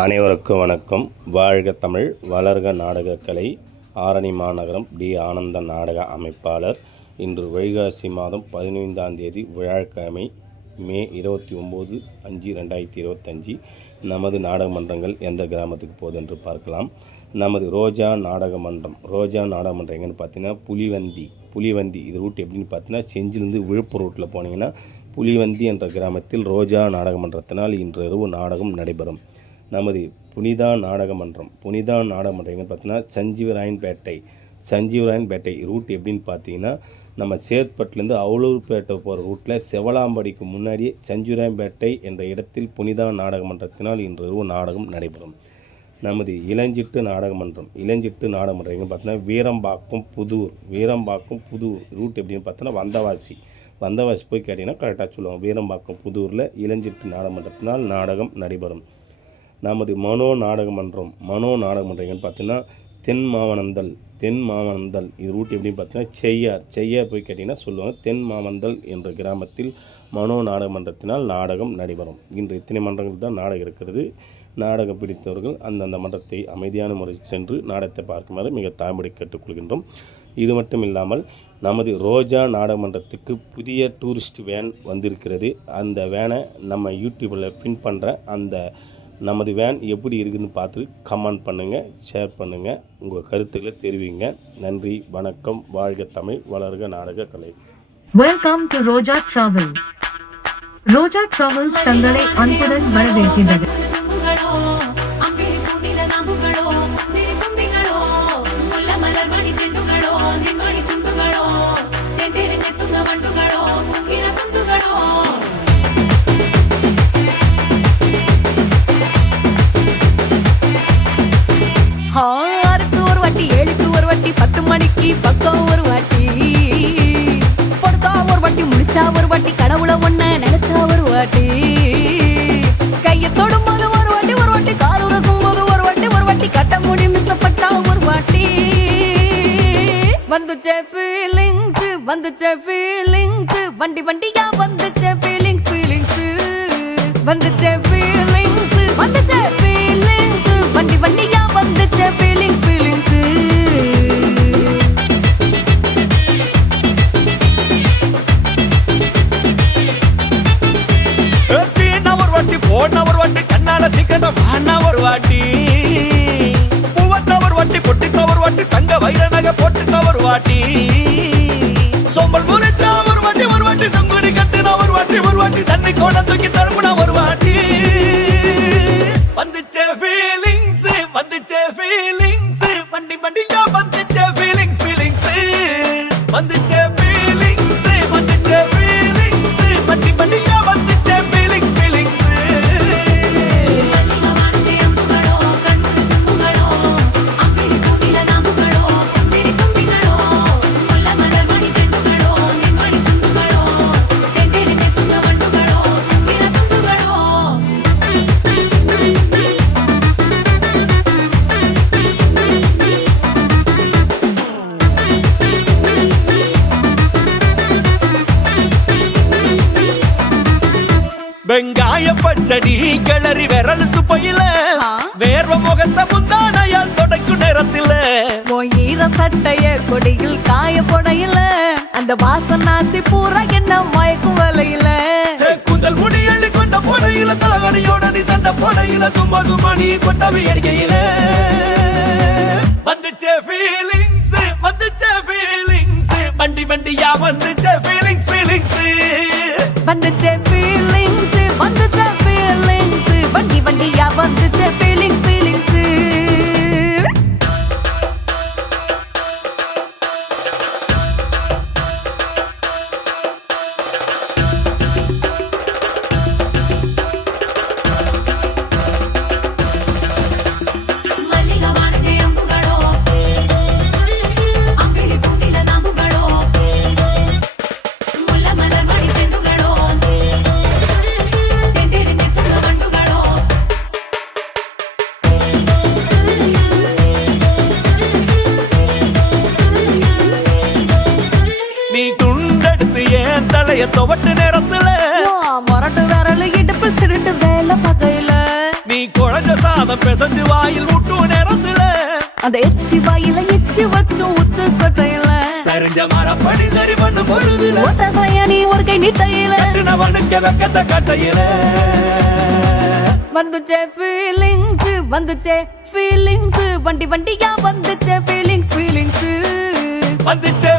அனைவருக்கும் வணக்கம். வாழ்க தமிழ் வளர்க நாடகக்கலை ஆரணி மாநகரம் டி. ஆனந்த நாடக அமைப்பாளர். இன்று வைகாசி மாதம் பதினைந்தாம் தேதி வியாழக்கிழமை மே இருபத்தி ஒம்பது அஞ்சு ரெண்டாயிரத்தி இருபத்தஞ்சி. நமது நாடக மன்றங்கள் எந்த கிராமத்துக்கு போகுது என்று பார்க்கலாம். நமது ரோஜா நாடக மன்றம். ரோஜா நாடக மன்றம் எங்கன்னு பார்த்தீங்கன்னா புலிவந்தி. புலிவந்தி இது ரூட் எப்படின்னு பார்த்தீங்கன்னா செஞ்சிலிருந்து விழுப்புரம் ரூட்டில் போனீங்கன்னா புலிவந்தி என்ற கிராமத்தில் ரோஜா நாடக மன்றத்தினால் இன்று இரவு நாடகம் நடைபெறும். நமது புனிதா நாடக மன்றம் புனிதா நாடக மன்றம் பார்த்தீங்கன்னா சஞ்சீவராயன்பேட்டை சஞ்சீவராயன்பேட்டை ரூட் எப்படின்னு பார்த்தீங்கன்னா நம்ம சேத்பட்லேருந்து அவலூர்பேட்டை போகிற ரூட்டில் செவலாம்படிக்கு முன்னாடியே சஞ்சீவராயன்பேட்டை என்ற இடத்தில் புனிதா நாடக மன்றத்தினால் இன்று நாடகம் நடைபெறும். நமது இளஞ்சிட்டு நாடக மன்றம் இளஞ்சிட்டு நாடக மன்றம் எங்கே பார்த்தீங்கன்னா வீரம்பாக்கம் புதூர் வீரம்பாக்கம் புதூர் ரூட் எப்படின்னு பார்த்தோன்னா வந்தவாசி. வந்தவாசி போய் கேட்டிங்கன்னா கரெக்டாக சொல்லுவாங்க. வீரம்பாக்கம் புதூரில் இளஞ்சிட்டு நாடக மன்றத்தினால் நாடகம் நடைபெறும். நமது மனோ நாடகமன்றம் மனோ நாடகமன்றம் எங்கன்னு பார்த்தீங்கன்னா தென் மாவனந்தல் தென் மாவனந்தல் இது ரூட் எப்படின்னு பார்த்தீங்கன்னா செய்யார். செய்யார் போய் கேட்டிங்கன்னா சொல்லுவாங்க தென் மாவந்தல் என்ற கிராமத்தில் மனோ நாடக மன்றத்தினால் நாடகம் நடைபெறும். இன்று இத்தனை மன்றங்கள் தான் நாடகம் இருக்கிறது. நாடகம் பிடித்தவர்கள் அந்தந்த மன்றத்தை அமைதியான முறையில் சென்று நாடகத்தை பார்க்குமாறு மிக தாழ்மொழி கேட்டுக்கொள்கின்றோம். இது மட்டும் இல்லாமல் நமது ரோஜா நாடகமன்றத்துக்கு புதிய டூரிஸ்ட் வேன் வந்திருக்கிறது. அந்த வேனை நம்ம யூடியூப்பில் பின் பண்ணுற அந்த நமது வேன் எப்படி இருக்குதுன்னு பார்த்து கமெண்ட் பண்ணுங்கள் ஷேர் பண்ணுங்கள் உங்கள் கருத்துக்களை தெரிவிங்க நன்றி வணக்கம் வாழ்க தமிழ் வளர்க நாடக கலை welcome to Roja travels Roja travels தங்களை அன்புடன் வரவேற்கின்றது பத்து பக்கம் ஒரு வாட்டி. படுத்தா ஒரு வாட்டி முடிச்சா ஒரு வாட்டி கடவுளை ஒண்ண நினைச்சா ஒரு வாட்டி. கைய தொடும்போது ஒரு வாட்டி ஒரு வாட்டி கார் உரசும் போது ஒரு வாட்டி ஒரு வாட்டி கட்ட முடி மிசப்பட்டா ஒரு வாட்டி. வந்துச்சே ஃபீலிங்ஸ் வந்துச்சே ஃபீலிங்ஸ் வண்டி வண்டியா வந்துச்சே ஃபீலிங்ஸ் ஃபீலிங்ஸ் வந்துச்சே ஃபீலிங்ஸ் வந்துச்சே ஒரு வாட்டி கண்ணால ஒரு வாட்டி. பூவட்டா வட்டி வாட்டி ஒரு வாட்டி தங்க வைர நகை போட்டுட்டா ஒரு வாட்டி. சோம்பல் முறைச்சா ஒரு வாட்டி ஒரு வாட்டி சங்குடி கட்டுனா ஒரு வாட்டி ஒரு வாட்டி தண்ணி கோண தூக்கி தழுப்புனா ஒரு வாட்டி. வந்துச்சே ஃபீலிங்ஸ் வந்துச்சே ஃபீலிங்ஸ் வண்டி வண்டியா வந்துச்சே ஃபீலிங்ஸ் ஃபீலிங்ஸ் வந்துச்சே வெங்காய பச்சடி கிளறி விரல் சுப்பையில. வேர்வ முகத்த முந்தானையால் தொடக்கும் நேரத்தில. ஈர சட்டைய கொடியில் காய போடையில. அந்த வாசனாசி பூரா என்ன மயக்கும் வலையில. கூந்தல் முடி அள்ளி கொண்ட போடையில தலைவலியோட நீ சண்டை போடையில சும்மா சும்மா நீ கொண்டவி அடிக்கையில வந்துச்சே ஃபீலிங்ஸ் வந்துச்சே ஃபீலிங்ஸ் வண்டி வண்டியா வந்துச்சே ஃபீலிங்ஸ் ஃபீலிங்ஸ் வந்துச்சே ஃபீலிங்ஸ் வந்துச்சே ஃபீலிங்ஸ் வண்டி வண்டியா வந்துச்சே ஃபீலிங்ஸ் தலைய துவட்டு நேரத்துல. மொரட்டு விரல் இடுப்பு திருட்டு வேலை பகையில நீ குழஞ்ச சாதம் பிசைஞ்சு வாயில் விட்டு நேரத்துல. அந்த எச்சி வாயில எச்சி வச்சும் உச்சு கொட்டையில சரிஞ்ச மரப்படி சரி பண்ண பொழுதுல. சயனி ஒரு கை நீட்டையில. கட்டினவனுக்கு வெக்கத்த கட்டையில. வந்துச்சே ஃபீலிங்ஸ் வந்துச்சே ஃபீலிங்ஸ் வண்டி வண்டியா வந்துச்சே ஃபீலிங்ஸ் ஃபீலிங்ஸ் வந்துச்சே